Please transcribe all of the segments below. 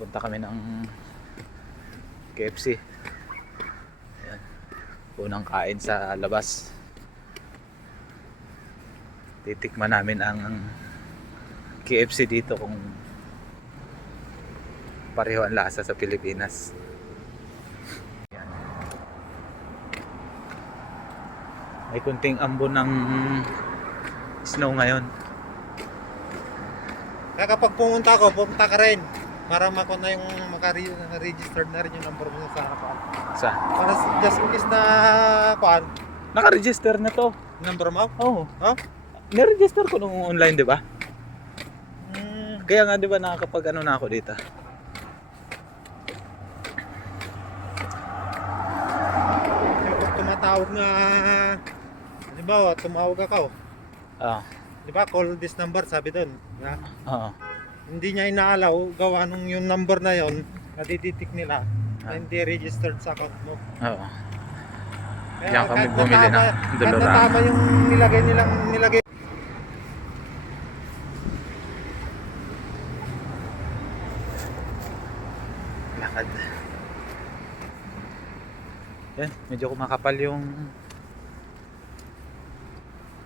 punta kami ng KFC Ayan. unang kain sa labas titikman namin ang KFC dito kung pareho ang lasa sa Pilipinas Ayan. may kunting ambon ng snow ngayon Kaya kapag pumunta ako, pumunta ka rin. Para mako na yung maka-registered na rin yung number mo sa harapan. sa Para just in case na kuan, naka-register na to number mo. Oo. Oh? Niregister ko nung online, di ba? Hmm. Kaya nga, di ba, nakakapag ano na ako dito. Tumatawag na, di ba, tumawag ako. Ah, Di ba, call this number, sabi doon. Na, oo. Hindi niya inaalaw, gawa nung yung number na yon nadidetect nila Ah. na hindi registered sa account mo. Oo. Kaya Diyan kami kahit bumili ng kahit Dolorama. natama yung nilagay nilang nilagay. Lakad. Yan, medyo kumakapal yung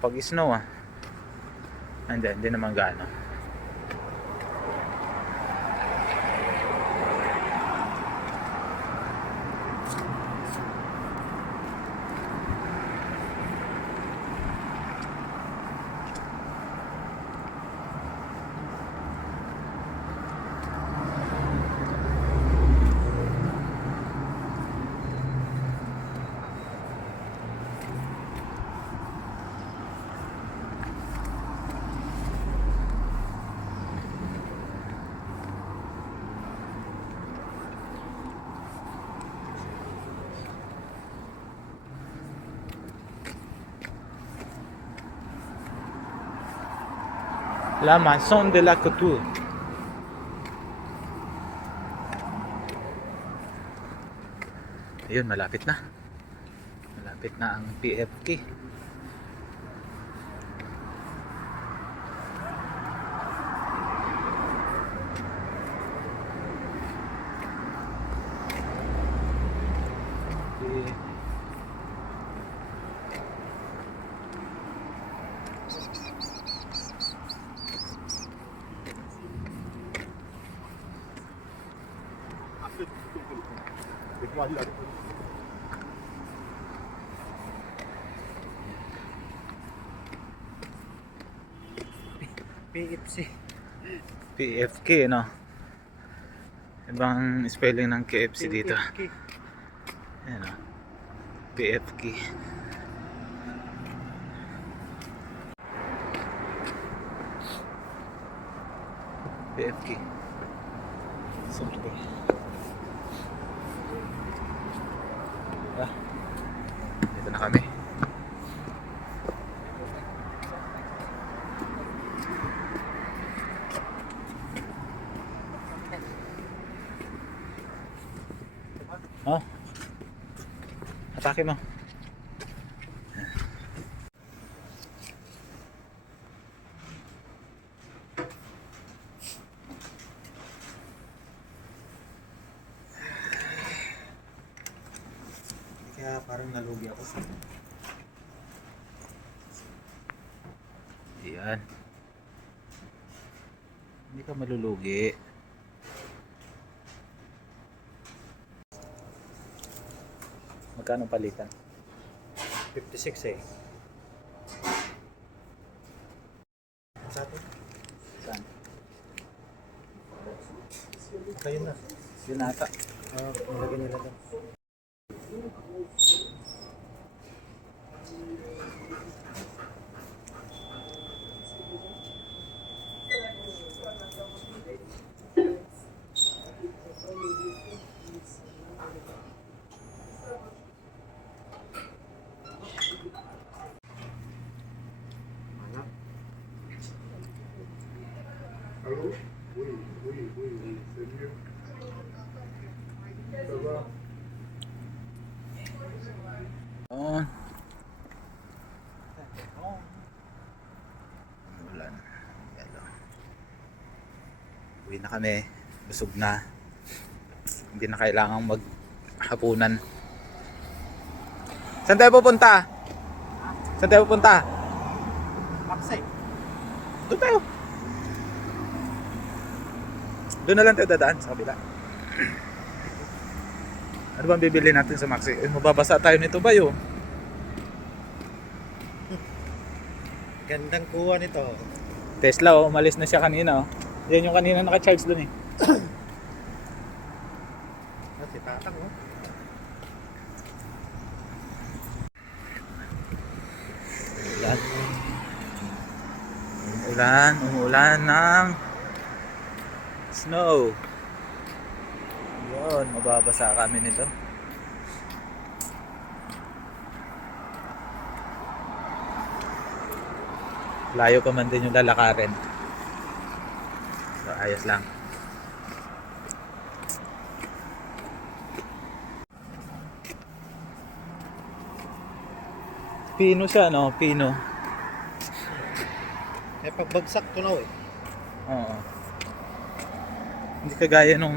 pag snow ah. Hindi, hindi naman gaano. La Maison de la Couture. Ayun, malapit na. Malapit na ang PFK. Okay. PFC. PFK, no? Ibang spelling ng KFC dito. Ayan, no? PFK. PFK. Sorry. Ah, dito na kami. Oh. Atake mo. Kaya parang nalugi ako sa Yan. Hindi ka malulugi. Magkano palitan? 56 eh. Sa atin? Saan? Kayo na. Yun ata. Ah, nilagay nila doon. On. Ulan. Yelo. Uwi na kami. Busog na. Hindi na kailangang maghapunan. Saan tayo pupunta? Saan tayo pupunta? Maksay. Doon tayo. Doon na lang tayo dadaan sa kabila. Ano bang bibili natin sa Maxi? Eh, mababasa tayo nito ba yun? Gandang kuha nito. Tesla, oh, umalis na siya kanina. Oh. Yan yung kanina naka-charge doon eh. Ah, si Tatang, oh. Ulan. Umuulan ng snow. Yun, mababasa kami nito. Layo pa man din yung lalakarin. So, ayos lang. Pino siya, no? Pino. Eh, pagbagsak na, eh. Oo. Hindi kagaya nung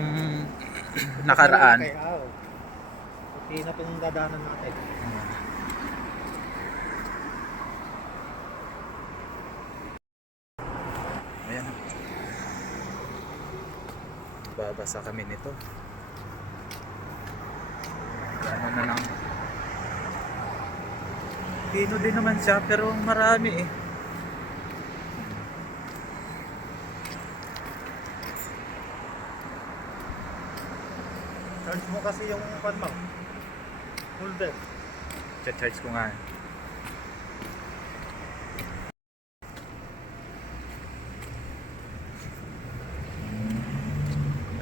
nakaraan. Kaya, oh. Okay na itong dadaanan natin. Ayan. Babasa kami nito. Ano na lang. Pino din naman siya pero marami eh. Mo kasi yung pan. Holder. Charge ko nga.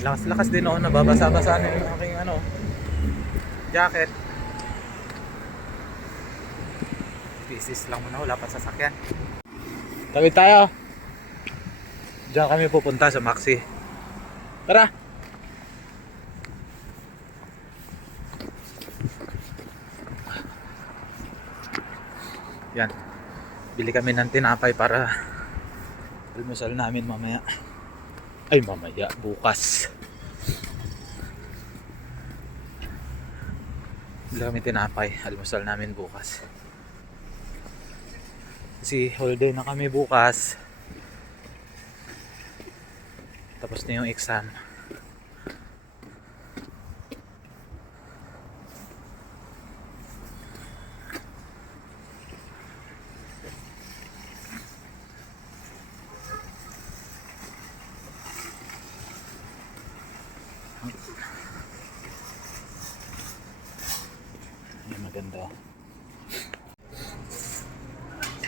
Lakas-lakas din oh, nababasa-basa na yung aking ano, jacket. Pieces lang muna, wala pa sasakyan. Tawid tayo. Diyan kami pupunta sa Maxi. Tara! Yan. Bili kami ng tinapay para almusal namin mamaya. Ay, mamaya. Bukas. Bili kami tinapay. Almusal namin bukas. Kasi holiday na kami bukas. Tapos na yung exam.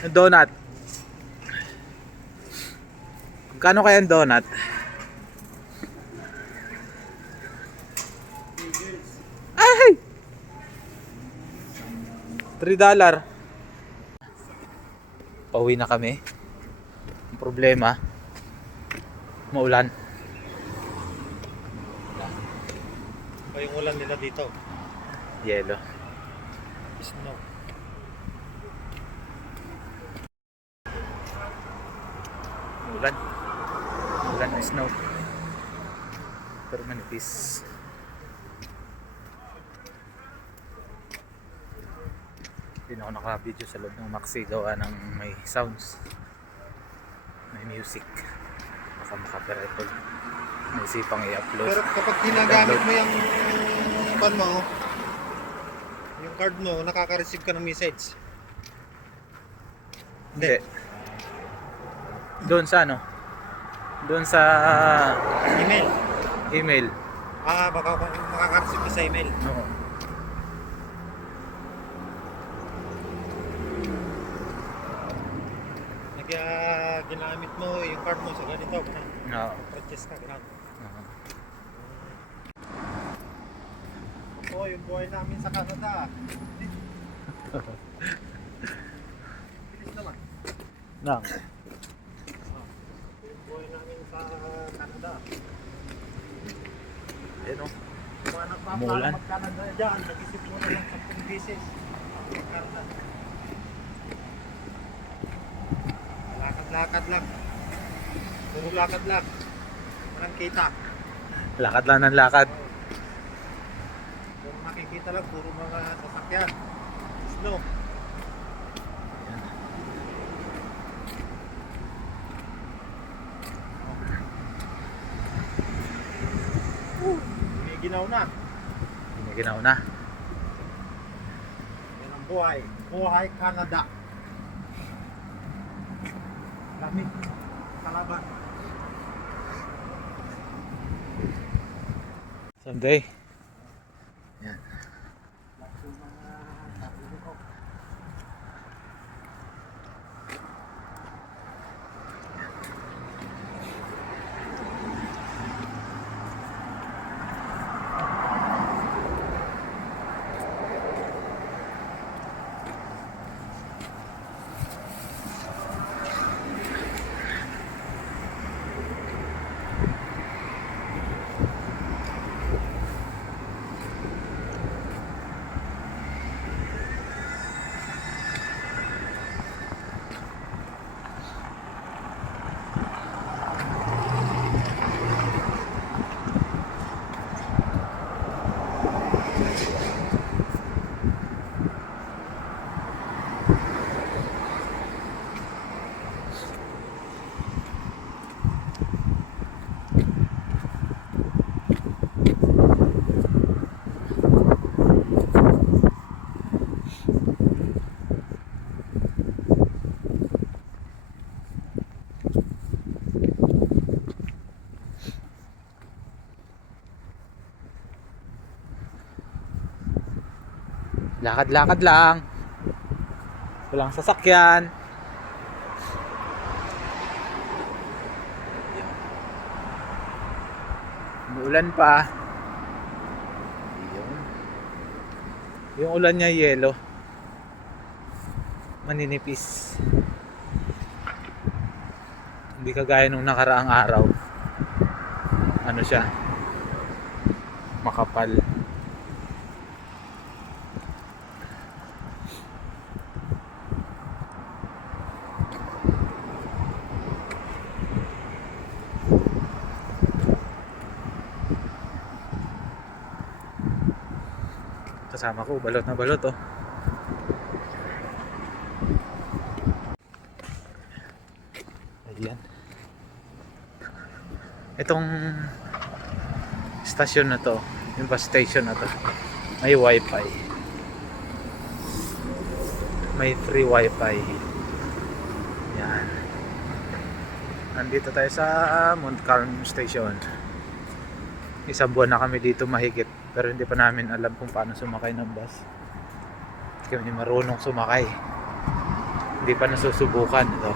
Donut. Kano kaya ang donut? Ay! 3 dollar. Pauwi na kami. Ang problema, maulan. Pa yung ulan nila dito. Yelo. Snow. Ulan. Ulan na snow. Pero manipis. Hindi na ako naka-video sa loob ng Maxi gawa ng may sounds. May music. Baka makaperetol. May sipang i-upload. Pero kapag ginagamit mo yung pan mo, yung card mo, nakaka-receive ka ng message. Hindi. Doon sa ano? Doon sa Email. email. Ah, baka makaka-receive ka sa email. Oo. Nag ah, ginamit mo yung card mo sa ganito, ganun. Oo. Purchase ka, ganun. Oo. Oh, yung buhay namin sa Canada. Bilis naman. Nang. Yung buhay namin sa Canada. Yan o. Ano Umulan. dyan, nag-isip mo na lang 10 beses. Lakad-lakad lang. Puro lakad lang. Walang kita. Lakad lang ng lakad. makikita lang puro mga sasakyan. Snow. May ginaw na. May ginaw na. Yan ang buhay. Buhay Canada. Lamig. Kalaban. Someday. Yan. Lakad-lakad lang. Walang sasakyan. Umuulan pa. Yun. Yung ulan niya yelo. Maninipis. Hindi kagaya nung nakaraang araw. Ano siya? Makapal. Kasama ko, balot na balot oh. Ayan. Itong stasyon na to, yung bus station na to, may wifi. May free wifi. Yan. Nandito tayo sa Mount Carmel Station. Isang buwan na kami dito mahigit pero hindi pa namin alam kung paano sumakay ng bus. Hindi kami marunong sumakay. Hindi pa nasusubukan ito.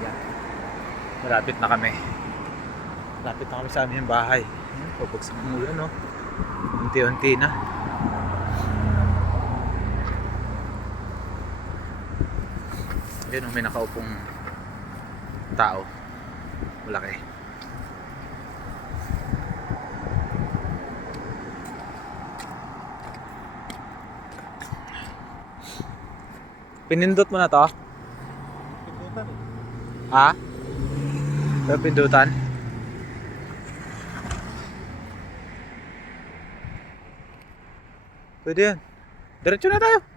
Yan. Malapit na kami. Malapit na kami sa aming bahay. Pabagsak ng ulan, no? Unti-unti na. Yun, may nakaupong tao. Malaki. Pinindot mo na to? Pindutan eh. Ha? Pero pindutan? Pwede yan. Diretso na tayo.